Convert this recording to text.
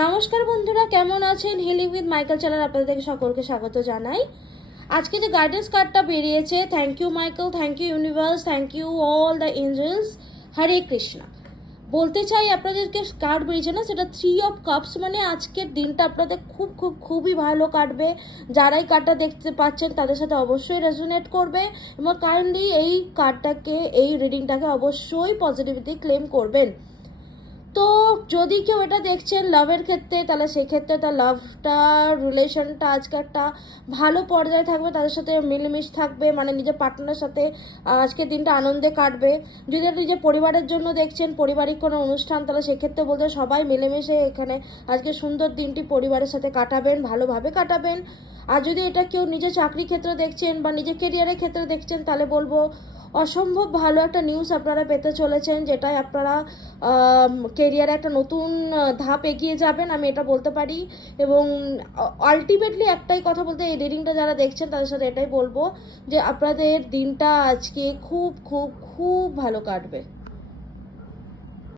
নমস্কার বন্ধুরা, কেমন আছেন? হিলিং উইথ মাইকেল চ্যানেল আপনাদেরকে সকলকে স্বাগত জানাই। আজকে যে গাইডেন্স কার্ডটা বেরিয়েছে, thank you Michael, thank you universe, thank you all the angels. Hare Krishna. বলতে চাই আপনাদেরকে কার্ড বেরিয়েছে না, সেটা 3 অফ কাপস, মানে আজকের দিনটা আপনাদের খুবই ভালো কাটবে। যারাই কার্ডটা দেখতে পাচ্ছেন তাদের সাথে অবশ্যই রেজোনেট করবে এবং কাইন্ডলি এই কার্ডটাকে, এই রিডিংটাকে অবশ্যই পজিটিভিটি ক্লেম করবেন। তো যদি কেউ এটা দেখছেন লাভের ক্ষেত্রে, তাহলে সেক্ষেত্রে তার লাভটা, রিলেশনটা আজকে একটা ভালো পর্যায়ে থাকবে, তাদের সাথে মিলেমিশ থাকবে, মানে নিজের পার্টনারের সাথে আজকের দিনটা আনন্দে কাটবে। যদি এটা নিজের পরিবারের জন্য দেখছেন, পারিবারিক কোনো অনুষ্ঠান, তাহলে সেক্ষেত্রে বলতে সবাই মিলেমিশে এখানে আজকে সুন্দর দিনটি পরিবারের সাথে কাটাবেন, ভালোভাবে কাটাবেন। আর যদি এটা কেউ নিজের চাকরি ক্ষেত্রে দেখছেন বা নিজের কেরিয়ারের ক্ষেত্রে দেখছেন, তাহলে বলবো অসম্ভব ভালো একটা নিউজ আপনারা পেতে চলেছেন, যেটাই আপনারা কেরিয়ারে একটা নতুন ধাপ এগিয়ে যাবেন, আমি এটা বলতে পারি। এবং আলটিমেটলি একটাই কথা বলতে, এই রিডিংটা যারা দেখছেন তাদের সাথে এটাই বলবো যে আপনাদের দিনটা আজকে খুব খুব খুব ভালো কাটবে।